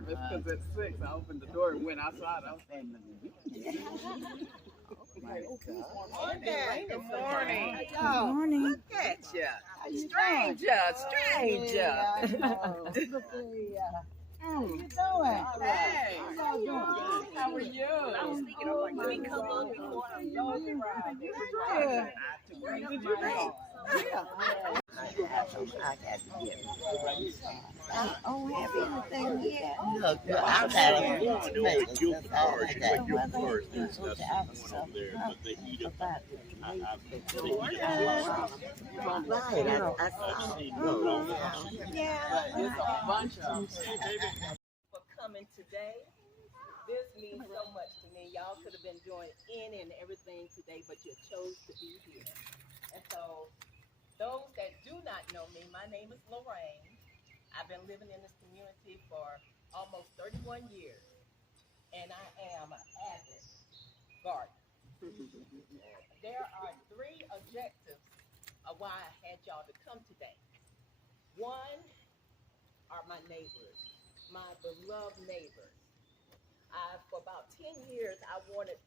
nervous because at 6 I opened the door and went outside. I was saying, oh my God. Good morning. Good morning. Look at you. Stranger. How you doing? Hey. How you doing? How are you? I was thinking, I'm like, let me come up before I'm going. Good. Did you ride? Yeah. I got to get it. I don't have anything yet. Look, I'm having you do it with your cars. You that put your weather cars is there. good. That's I was one so over there, but they eat it. about Right. I saw it. Yeah. It's a bunch of For coming today. This means so much to me. Y'all could have been doing any and everything today, but you chose to be here. And so, those that do not know me, my name is Lorraine. I've been living in this community for almost 31 years, and I am an avid gardener. There are 3 objectives of why I had y'all to come today. One are my neighbors, my beloved neighbors. For about 10 years, I wanted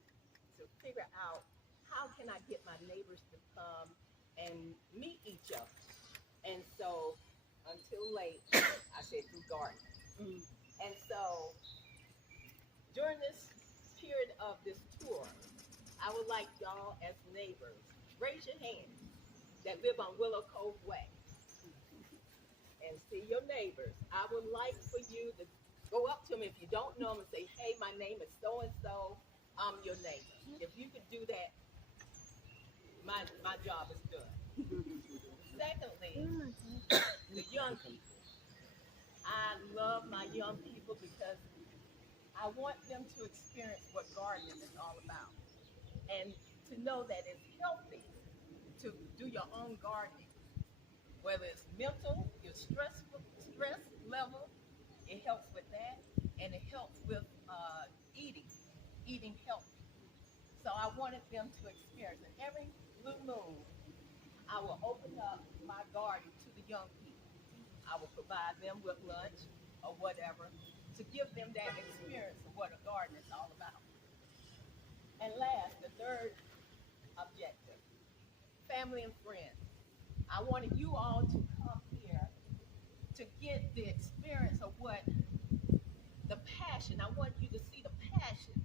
to figure out how can I get my neighbors to come and meet each other. And so, until late, I said through gardening. And so, during this period of this tour, I would like y'all as neighbors, raise your hand that live on Willow Cove Way. And see your neighbors. I would like for you to go up to them if you don't know them and say, hey, my name is so-and-so, I'm your neighbor. If you could do that, my job is done. Secondly, the young people. I love my young people because I want them to experience what gardening is all about. And to know that it's healthy to do your own gardening. Whether it's mental, your stress level, it helps with that, and it helps with eating healthy. So I wanted them to experience it. Every blue moon, I will open up my garden to the young people. I will provide them with lunch or whatever to give them that experience of what a garden is all about. And last, the third objective, family and friends. I wanted you all to come here to get the experience of what the passion, I want you to see the passion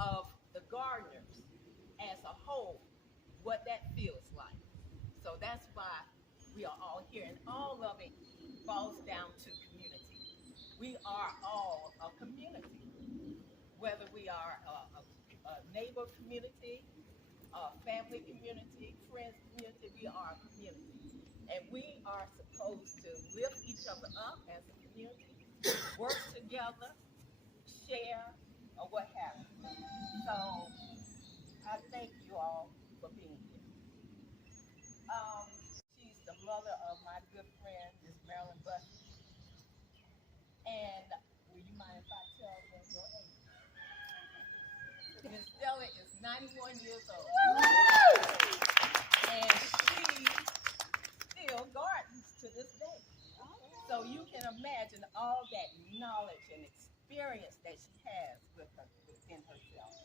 of the gardeners as a whole, what that feels like. So that's why we are all here, and all of it falls down to community. We are all a community, whether we are a neighbor community, a family community, friends community, we are a community. And we are supposed to lift each other up as a community, work together, share, or what have you. So I thank you all for being here. She's the mother of my good friend, Miss Marilyn Bussey. And will you mind if I tell them your age? Miss Stella is 91 years old. And she still gardens to this day. So you can imagine all that knowledge and experience that she has within herself.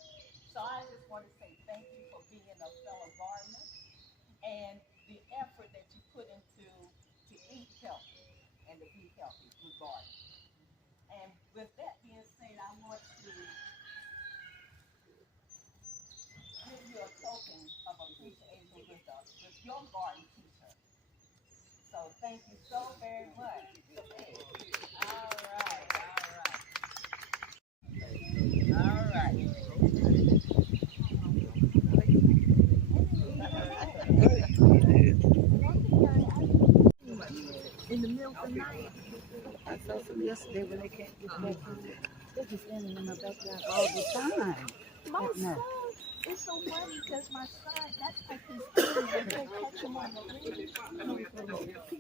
So I just want to say thank you for being a fellow gardener and the effort that you put into to eat healthy and to be healthy through gardening. And with that being said, I want to give you a token of appreciation with your garden t-shirt. So thank you so very much. All right. In the middle of the night, I saw some yesterday when they can't get back. They're just standing in my backyard all the time. My son is so funny because my son, that's like his thing, and he'll catch him on the ring.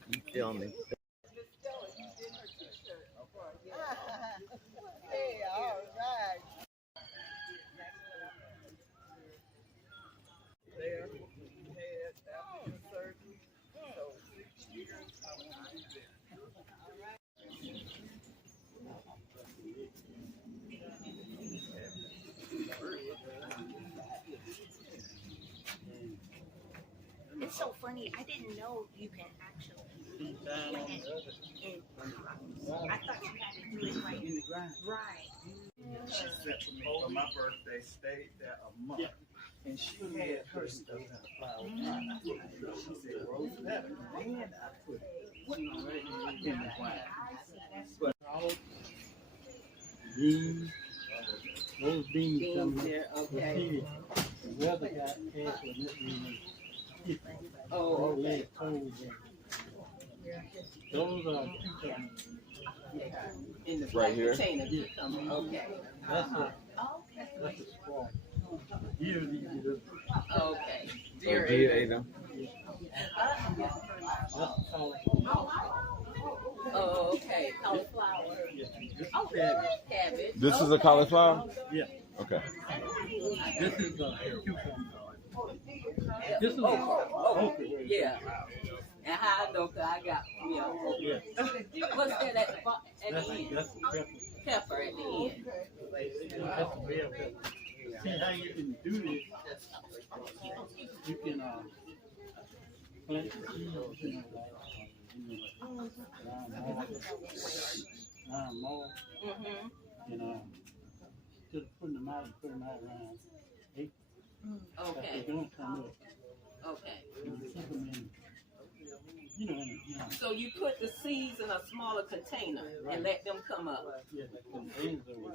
You tell me. Miss Stella, you did her t-shirt. Hey, all right. there. He had after the surgery. So 6 years I was there. It's so funny. I didn't know you can actually plant it in pots. I thought you had to do it right In the ground. Right. She sent to me for my birthday, stayed there a month. And she had her stuff in a flower pot. She said, Rose, that and I put it in the ground. But Beans, those beans Beans coming there, up. okay. The weather got passed with it, and Oh, okay. it cold. Those are, In the Right black here? container, cucumber, okay. that's a squash. Here these are, Okay. Deer ate them. that's a color. Oh, okay, cauliflower. Oh, cabbage. This is a cauliflower? Yeah. Okay. This is a cucumber. This is a Oh, yeah. And how I know, 'cause I got, Yeah, what's that at the end? that's a pepper. Pepper at the end. That's a bell pepper. See how you can do this? You can plant the seeds, lime mold, Mm-hmm. and just putting them out and put them out around. They Okay, don't come up. okay. You keep them in, So you put the seeds in a smaller container and let them come up. yeah, like containers over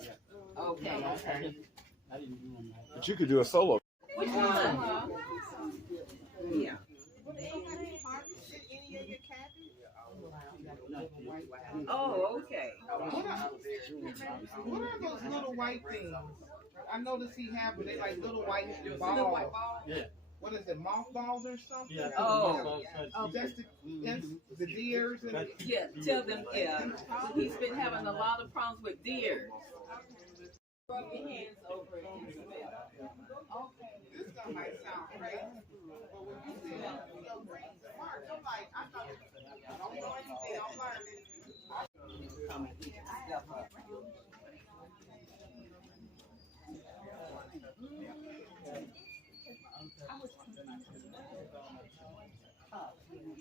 there. Okay. I didn't do them like But you could do a solo. Which one? Yeah. Oh, okay. what are those little white things? I noticed he have, but they like little white balls. Yeah. What is it, mothballs or something? Yeah. Oh. That's the deers and. Yeah, tell them, yeah. He's been having a lot of problems with deer. Rub your hands over it and smell. This stuff might sound crazy, but when you see them, Mark, I'm like, I thought, I don't know anything, I'm learning.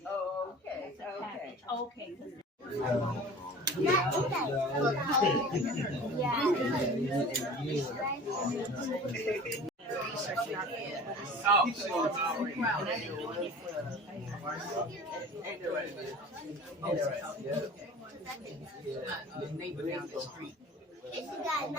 Oh, okay, okay. Okay. Neighbor down the street. If y'all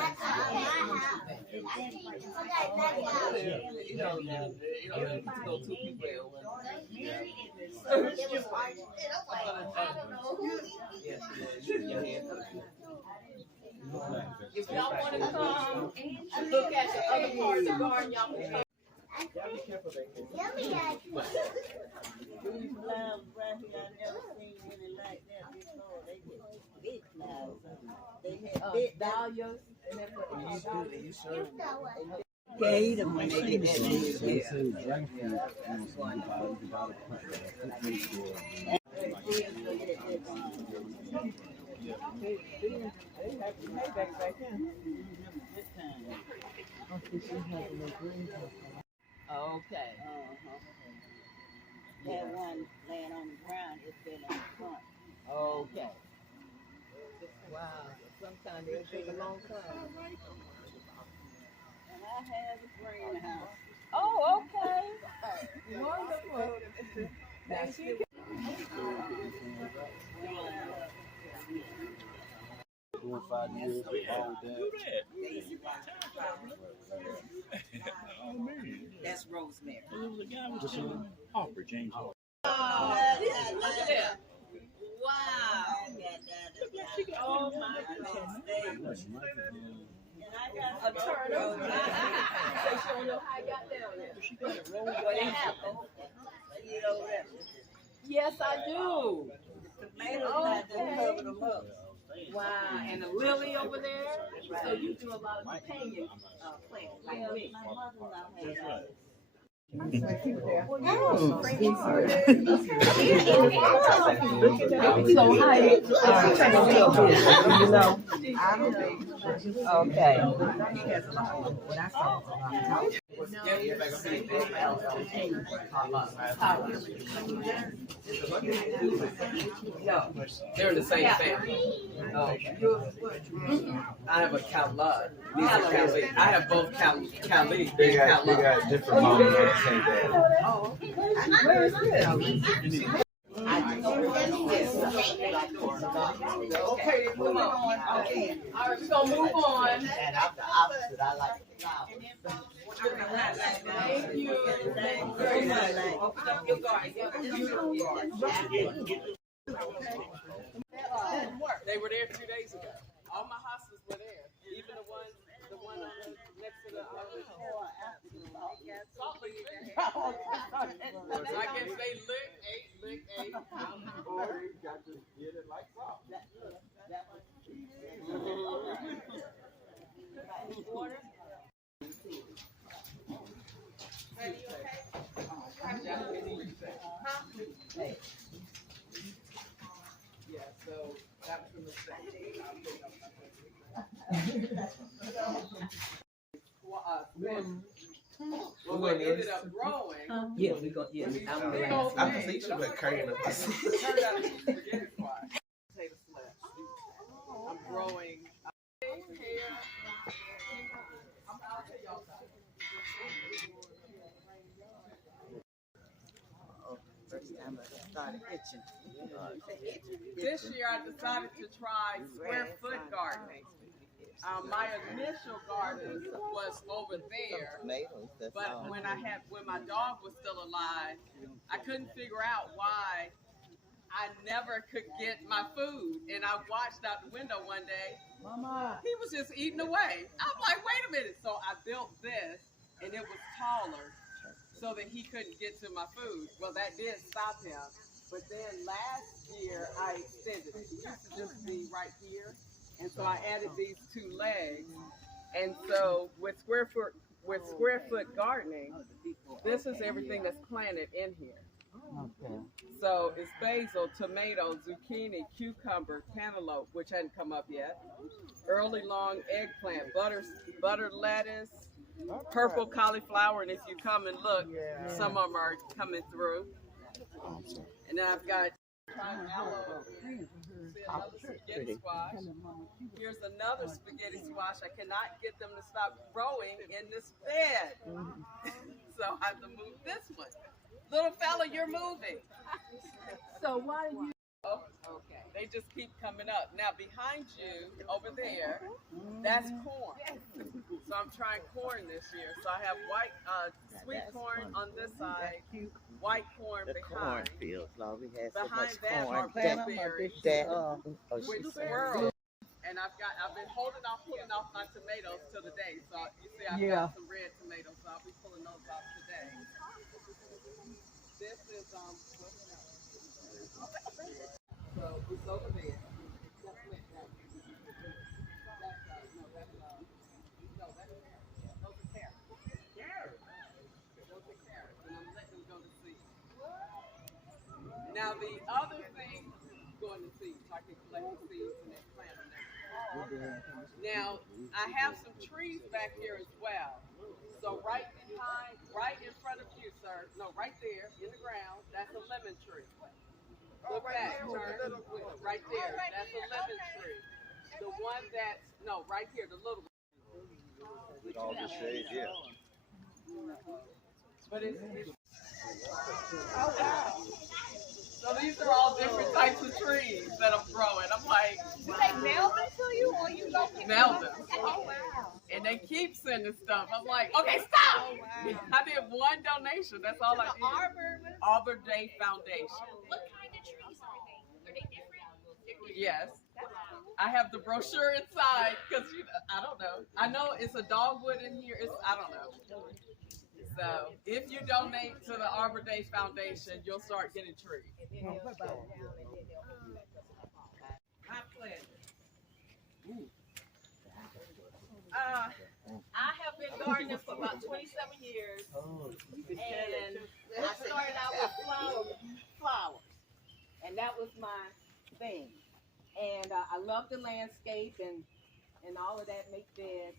want to come and look at the other part of the garden, y'all can come. These flowers right here, I never seen any like that before. They get big flowers. They had big Dahlias. Yeah, eat them when they get that. Okay. That one laying on the ground, it's been in front. Okay. Wow. Sometimes they take a long time. And I had a friend in the house. Oh, okay. Wonderful. Now she doing 5 years, all that. That's rosemary. Harper, James Harper. Look at that. Wow. Oh my goodness. A turtle. They showing you how I got down there. What happened? Yes, I do. Tomatoes, they cover them up. Wow, and the lily over there. So you do a lot of companion plants like me. My mother-in-law had Okay. No, they're in the same family. Oh, I have a Khalid. These are Khalid. I have both Khalid They and got Khalid. different moms on the same dad. Where is this? Okay, come on. Okay. All right, we're gonna move on. And I'm the opposite. I like the flowers. Thank you. Thank you very much. Open up your garden. They were there 2 days ago. All my hostas were there. Even the one on the next to the Salt Lake City. I guess they lick ate. Got to get it like salt. Water. Yeah, so that was a mistake. Well, what ended up growing. Yeah, we go, yeah, I'm Big glad. old I thing. can see you should have carrying It turned out to be spaghetti squash. Potato flaps. I'm growing. Hair. I'll tell y'all about it. First time I started itching. This year I decided to try square foot gardening. My initial garden was over there, Tomatoes, that's but all. when my dog was still alive, I couldn't figure out why I never could get my food. And I watched out the window one day, Mama. he was just eating away. I'm like, wait a minute. So I built this, and it was taller so that he couldn't get to my food. Well, that did stop him. But then last year, I extended it. It used to just be right here. And so I added these 2 legs. And so with square foot gardening, this is everything that's planted in here. Okay. So it's basil, tomato, zucchini, cucumber, cantaloupe, which hadn't come up yet, early long eggplant, butter lettuce, purple cauliflower, and if you come and look, some of them are coming through. And then I've got aloe, see another spaghetti squash. Here's another spaghetti squash. I cannot get them to stop growing in this bed. So I have to move this one. Little fella, you're moving. So why do you? Oh, okay. They just keep coming up. Now behind you, over there, that's corn. So I'm trying corn this year. So I have white, sweet corn on this side, white corn The behind. cornfields, Lord, we had so Behind much that corn. are blueberries She with said, squirrels. And I've been holding off, pulling off my tomatoes till today. So you see, I've got some red tomatoes, so I'll be pulling those off today. This is so it's over there. Those are carrots. Those are carrots, and I'm letting them go to seed. Now the other thing, going to seed, so I can collect the seeds and then plant them there. Now I have some trees back here as well. So right in front of you, sir. No, right there in the ground. That's a lemon tree. Look back, turn. Right there. That's a lemon tree. The one that's right here, the little one. With all the shade, yeah. But it's oh wow. So these are all different types of trees that I'm growing. I'm like, Do they mail them to you, or you go pick Mail them up? them. Oh wow. and they keep sending stuff. I'm like, okay, stop. I did one donation. That's all I did. Arbor Day Foundation. What kind of trees are they? Are they different? Yes. I have the brochure inside because I don't know. I know it's a dogwood in here. I don't know. So if you donate to the Arbor Day Foundation, you'll start getting trees. My pleasure. I have been gardening for about 27 years, and I started out with flowers, and that was my thing. And I love the landscape and all of that, make beds.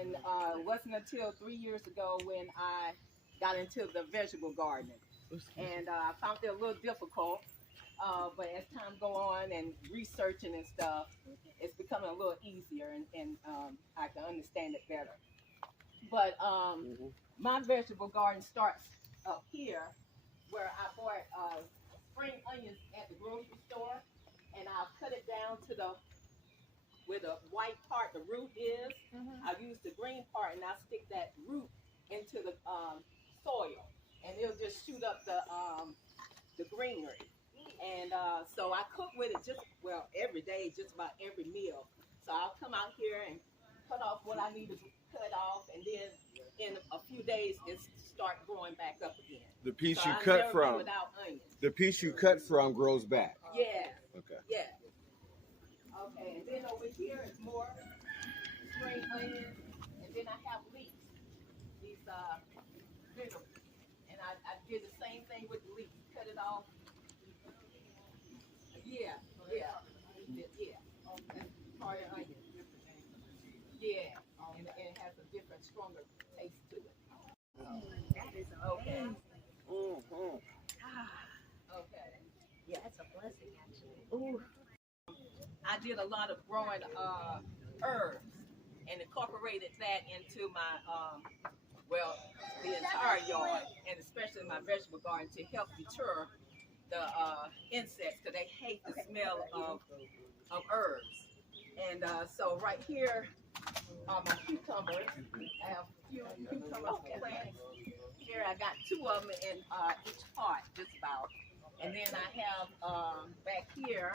And it wasn't until 3 years ago when I got into the vegetable gardening. And I found it a little difficult. But as time go on and researching and stuff, it's becoming a little easier and I can understand it better. But my vegetable garden starts up here where I bought spring onions at the grocery store, and I'll cut it down to where the white part, the root is. I'll use the green part and I'll stick that root into the soil, and it'll just shoot up the greenery. And so I cook with it every day, just about every meal. So I'll come out here and cut off what I need to cut off, and then in a few days it start growing back up again. The piece So you I'll cut never be from, without onions. the piece you cut from grows back. Yeah. Okay. Yeah. Okay, and then over here is more spring onions, and then I have leeks. These bitter. And I did the same thing with the leeks. Cut it off. Yeah. That's part of onion. Yeah. And it has a different, stronger taste to it. Okay. Okay. Yeah, that's a blessing, actually. Ooh. I did a lot of growing herbs and incorporated that into my the entire yard, and especially my vegetable garden, to help deter the insects, because they hate the smell of herbs. And so right here are my cucumbers. I have a few cucumbers planted here. I got 2 of them in each part, just about. And then I have back here,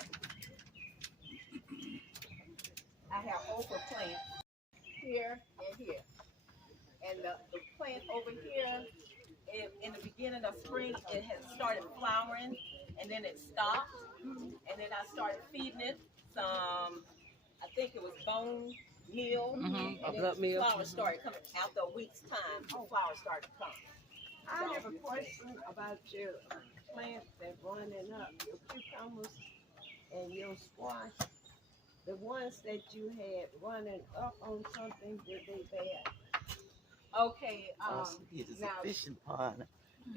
I have okra plants here and here. And the plant over here, in the beginning of spring, it had started flowering, and then it stopped. And then I started feeding it some, I think it was bone meal. And then the flowers started coming. After a week's time, flowers started to come. I have a question about your plants that running up, your cucumbers and your squash. The ones that you had running up on something, did they bad? Okay, It is now, a fishing pond.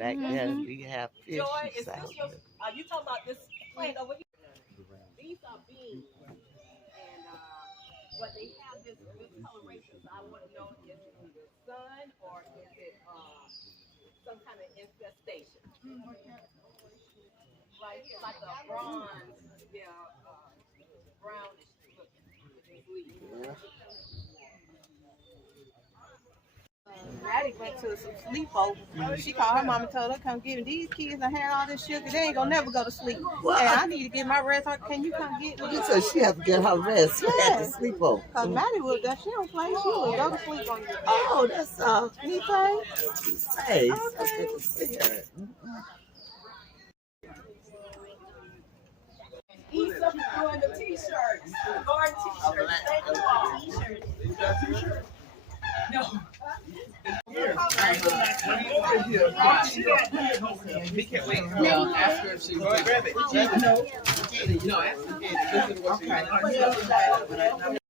Back there, we have fish. Joy, is and this your, salmon. are you talking about this plant over here? These are beans, and but they have this coloration. So I want to know, is it the sun or is it some kind of infestation? Right here, like a bronze, brownish looking. Maddie went to some sleepover. She called her mama and told her, come get me. These kids done had all this sugar. They ain't gonna never go to sleep. What? And I need to get my rest. Can you come get me? So she has to get her rest. She had to Yes. sleep over. Cause Maddie would, she don't play. She would go to sleep on you. Oh, that's You play? say. That's good to see her. Issa doing the t-shirts, the garden t-shirts. Thank you all. T-shirts. No. He can't wait. Well, ask her if she wants. Grab it. No, ask her. This is what she